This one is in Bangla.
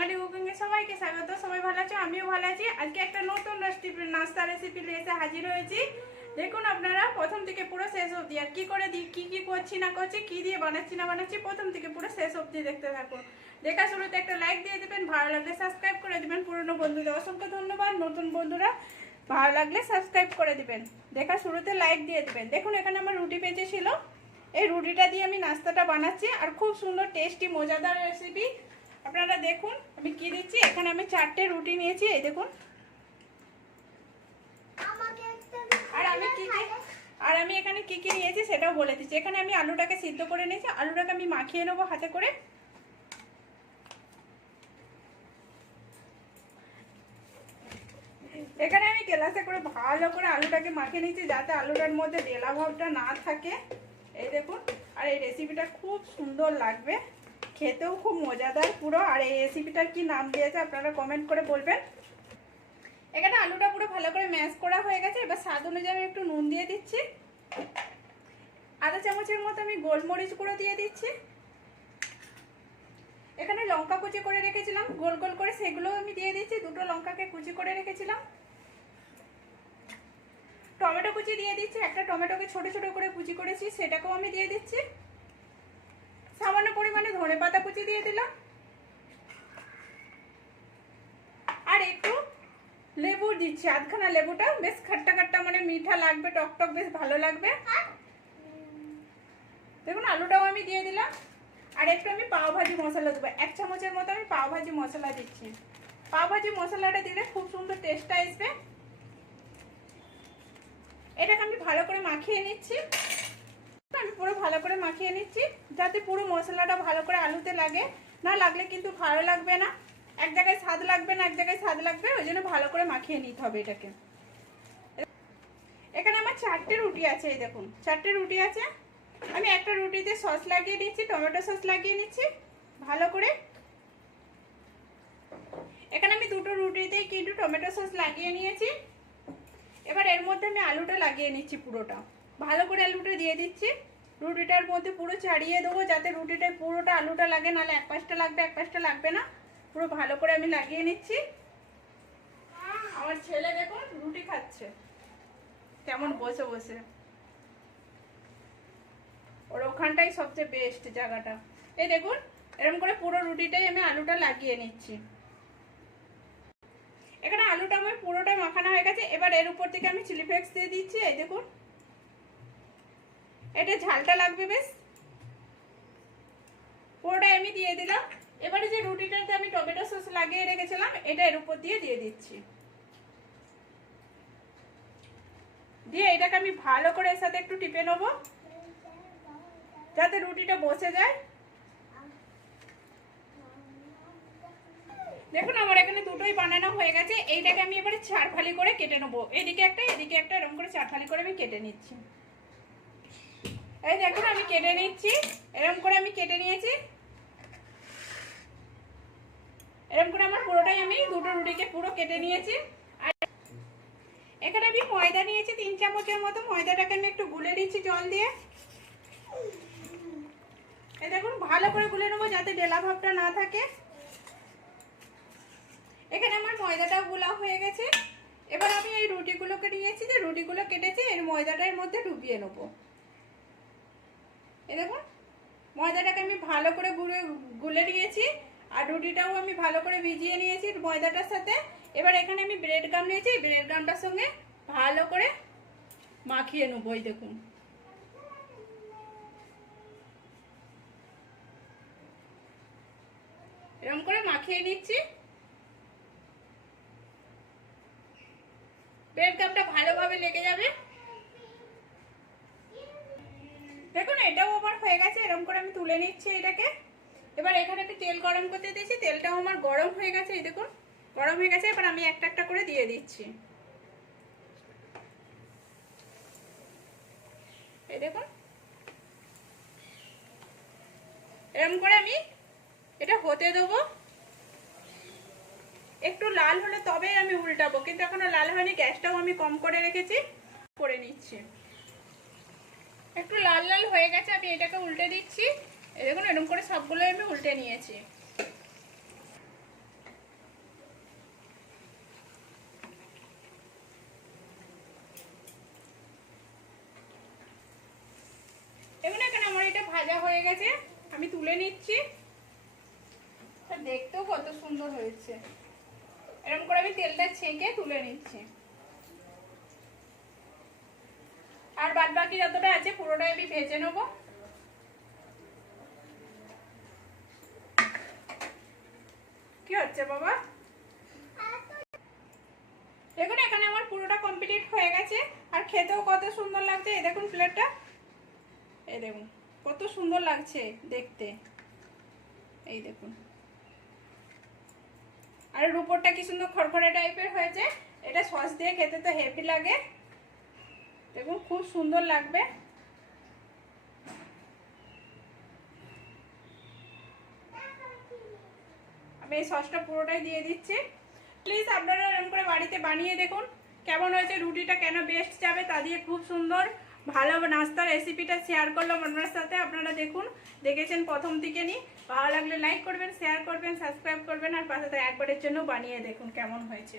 বাঙালি কুকিংয়ে সবাইকে স্বাগত, সবাই ভালো আছো? আমিও ভালো আছি। আজকে একটা নতুন রেসিপি নাস্তা রেসিপি নিয়ে এসে হাজির হয়েছি। দেখুন আপনারা, প্রথম থেকে পুরো শেষ অবধি, আর কী করে দিই কী কী করছি, না করছি, কী দিয়ে বানাচ্ছি, না বানাচ্ছি, প্রথম থেকে পুরো শেষ অবধি দেখতে থাকুন। দেখা শুরুতে একটা লাইক দিয়ে দেবেন, ভালো লাগলে সাবস্ক্রাইব করে দেবেন। পুরনো বন্ধুদের অসংখ্য ধন্যবাদ, নতুন বন্ধুরা ভালো লাগলে সাবস্ক্রাইব করে দিবেন। দেখা শুরুতে লাইক দিয়ে দেবেন। দেখুন, এখানে আমার রুটি বেঁচে ছিল। এই রুটিটা দিয়ে আমি নাস্তাটা বানাচ্ছি, আর খুব সুন্দর টেস্টি মজাদার রেসিপি আপনারা দেখুন আমি কি দিচ্ছি? এখানে আমি চারটে রুটি নিয়েছি এই দেখুন। আর আমি কি কি আর আমি এখানে কি কি নিয়েছি সেটাও বলে দিচ্ছি। এখানে আমি আলুটাকে সিদ্ধ করে নিয়েছি। আলুটাকে আমি মাখিয়ে নেব হাতে করে। এখানে আমি গেলাসে করে ভালো করে আলুটাকে মাখিয়ে নিয়েছি যাতে আলুটার মধ্যে ডেলা ভাবটা না থাকে। এই দেখুন আর এই রেসিপিটা খুব সুন্দর লাগবে। খেতেও খুব মজাদার পুরো, আর এই রেসিপিটার কি নাম দিয়েছে আপনারা কমেন্ট করে বলবেন। এখানে আলুটা পুরো ভালো করে ম্যাশ করা হয়ে গেছে, এবার স্বাদ অনুযায়ী আমি একটু নুন দিয়ে দিচ্ছি। আধা চামচের মতো আমি গোলমরিচ গুঁড়ো দিয়ে দিচ্ছি। এখানে লঙ্কা কুচি করে রেখেছিলাম, গোল গোল করে সেগুলো আমি দিয়ে দিচ্ছি, দুটো লঙ্কাকে কুচি করে রেখেছিলাম। টমেটো কুচি দিয়ে দিচ্ছি, একটা টমেটোকে ছোট ছোট করে কুচি করেছি, সেটাকেও আমি দিয়ে দিচ্ছি। ধনে পাতা কুচি দিয়ে দিলাম। আর একটু লেবু দিচ্ছি, আধখানা লেবুটা। বেশ খাট্টা খাট্টা মানে মিঠা লাগবে, টক টক বেশ ভালো লাগবে। দেখুন, আলুটাও আমি দিয়ে দিলাম। আর একটু আমি পাও ভাজি মশলা দেবো। এক চামচের মতো আমি পাও ভাজি মশলা দিচ্ছি। পাও ভাজি মশলাটা দিলে খুব সুন্দর টেস্টটা আসবে। এটাকে আমি ভালো করে মাখিয়ে নিচ্ছি। পুরো ভালো করে মাখিয়ে নিচ্ছি, যাতে পুরো মশলাটা ভালো করে আলুতে লাগে। না লাগলে কিন্তু ভালো লাগবে না। এক জায়গায় স্বাদ লাগবে না, এক জায়গায় স্বাদ লাগবে, ওই জন্য ভালো করে মাখিয়ে নিতে হবে এটাকে। এখানে আমার চারটে রুটি আছে, এই দেখুন, চারটে রুটি আছে। আমি একটা রুটিতে সস লাগিয়ে দিচ্ছি, টমেটো সস লাগিয়ে নিচ্ছি, ভালো করে। এখানে আমি দুটো রুটিতে কিন্তু টমেটো সস লাগিয়ে নিয়েছি। এবার এর মধ্যে আমি আলুটা লাগিয়ে নিচ্ছি পুরোটা। ভালো করে আলুটা দিয়ে দিচ্ছি। রুটিটার মধ্যে পুরো ছাড়িয়ে দেবো যাতে রুটিটায় পুরোটা আলুটা লাগে, নাহলে এক পাশটা লাগবে, এক পাশটা লাগবে না। পুরো ভালো করে আমি লাগিয়ে নিচ্ছি। আমার ছেলে দেখুন রুটি খাচ্ছে। কেমন বসে বসে। ওর ওখানটাই সবচেয়ে বেস্ট জায়গাটা। এই দেখুন এরকম করে পুরো রুটিটাই আমি আলুটা লাগিয়ে নিচ্ছি। এখানে আলুটা আমার পুরোটা মাখানো হয়ে গেছে। এবার এর উপর থেকে আমি চিলি ফ্লেক্স দিয়ে দিচ্ছি। এই দেখুন এটা ঝালটা লাগবে বেশ। পুরোটাই আমি দিয়ে দিলাম। এবারে যে রুটিটাতে আমি টমেটো সস লাগিয়ে রেখেছিলাম, এটা এর উপর দিয়ে দিয়ে দিচ্ছি। দিয়ে এটাকে আমি ভালো করে এর সাথে একটু টিপে নেব, যাতে রুটিটা বসে যায়। দেখুন, আমার এখানে দুটোই বানানো হয়ে গেছে। এইটাকে আমি এবারে চারফালি করে কেটে নেব। এদিকে একটা এদিকে একটা, এরকম করে চারফালি করে আমি কেটে নিচ্ছি। এই দেখুন, আমি কেটে নিচ্ছি। এরকম করে আমি কেটে নিয়েছি। এরকম করে আমার পুরোটাই আমি দুটো রুটিকে পুরো কেটে নিয়েছি। আর এখানে আমি ময়দা নিয়েছি, তিন চামচের মতো। ময়দাটাকে আমি একটু গুলে দিচ্ছি জল দিয়ে। এই দেখুন, ভালো করে গুলে নেব যাতে ডেলা ভাবটা না থাকে। এখানে আমার ময়দাটাও গুলা হয়ে গেছে। এবার আমি এই রুটিগুলোকে নিয়েছি, যে রুটিগুলো কেটেছি, এর ময়দাটার মধ্যে ডুবিয়ে নেব। এই দেখুন, ময়দাটাকে আমি ভালো করে গুলে গুলে নিয়েছি, আর রুটিটাও আমি ভালো করে ভিজিয়ে নিয়েছি ময়দাটার সাথে। এবার এখানে আমি ব্রেড গাম নিয়েছি ব্রেড গামটার সঙ্গে ভালো করে মাখিয়ে নেব, এই দেখুন। এরকম করে মাখিয়ে নিচ্ছি। ব্রেড গামটা ভালোভাবে লেগে যাবে। দেখুন, এটাও আমার হয়ে গেছে, এরকম করে আমি তুলে নিচ্ছি এটাকে। এবার এখানে একটু তেল গরম করতে দিয়েছি, তেলটাও আমার গরম হয়ে গেছে, এই দেখুন, গরম হয়ে গেছে, এবার আমি একটা একটা করে দিয়ে দিচ্ছি। এই দেখুন, এরকম করে আমি এটা হতে দেবো। একটু লাল হলে তবেই আমি উল্টাবো, কিন্তু এখনও লাল হয়নি, গ্যাসটাও আমি কম করে রেখেছি, করে নিচ্ছি। একটু লাল লাল হয়ে গেছে, আমি এটাকে উল্টে দিচ্ছি। দেখুন, এরকম করে সবগুলো আমি উল্টে নিয়েছি। দেখুন এখন আমার এটা ভাজা হয়ে গেছে, আমি তুলে নিচ্ছি। দেখতেও কত সুন্দর হয়েছে। এরকম করে আমি তেলটা ছেঁকে তুলে নিচ্ছি। আর বাদ বাকি যতটা আছে পুরোটাই আমি ভেজে নেব। কি হচ্ছে বাবা? দেখুন, এখানে আমার পুরোটা কমপ্লিট হয়ে গেছে। আর খেতেও কত সুন্দর লাগছে। এই দেখুন প্লেটটা এই দেখুন, কত সুন্দর লাগছে দেখতে। এই দেখুন। আর এর উপরটা কি সুন্দর খড়খড়ে টাইপের হয়েছে। এটা সস দিয়ে খেতে তো হেভি লাগে। দেখুন, খুব সুন্দর লাগবে। আমি এই সসটা পুরোটাই দিয়ে দিচ্ছি। প্লিজ আপনারা এরকম করে বাড়িতে বানিয়ে দেখুন, কেমন হয়েছে, রুটিটা কেন বেস্ট যাবে তা দিয়ে খুব সুন্দর, ভালো নাস্তার রেসিপিটা শেয়ার করলাম আপনার সাথে। আপনারা দেখুন, দেখেছেন প্রথম থেকে নিই ভালো লাগলে লাইক করবেন শেয়ার করবেন সাবস্ক্রাইব করবেন, আর পাশে একবারের জন্য বানিয়ে দেখুন কেমন হয়েছে।